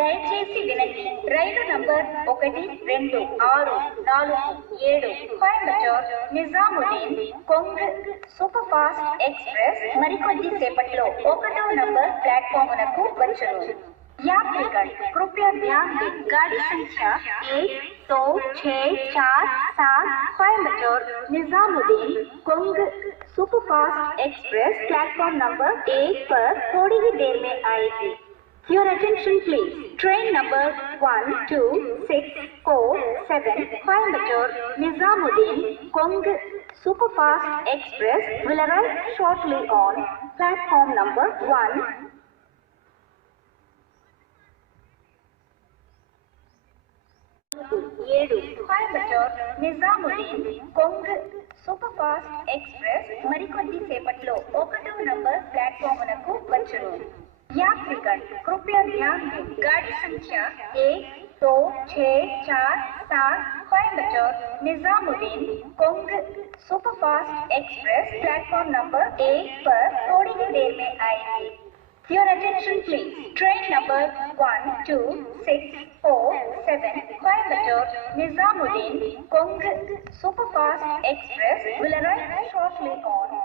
దయచేసి వినండి. రైలు number 1, 2, 6, 4, 7 Coimbatore Nizamuddin Kongu super fast express మరికొద్ది సేపట్లో 1వ నంబర్ ప్లాట్ఫామునకు వచ్చును. यात्रीगण कृपया ध्यान दें, गाड़ी संख्या 1, 2, 6, 4, 7 Coimbatore Nizamuddin Kong superfast express platform number 1 पर थोड़ी ही देर में आएगी. Your attention please. Train number 1, 2, 6, 4, 7 Coimbatore Nizamuddin Kong Superfast Express will arrive shortly on platform number 1. Coimbatore Nizamuddin Kongu super fast express మరికొద్ది సేపట్లో 1వ నంబర్ ప్లాట్ఫామునకు వచ్చును. यात्रीगण कृपया ध्यान दें, गाड़ी संख्या 1, 2, 6, 4, 7 Coimbatore Nizamuddin Kong superfast express platform number 1 पर थोड़ी ही देर में आएगी. Your attention please. Train number 1, 2, 6, 4, 7 Coimbatore Nizamuddin Kong Superfast Express will arrive shortly on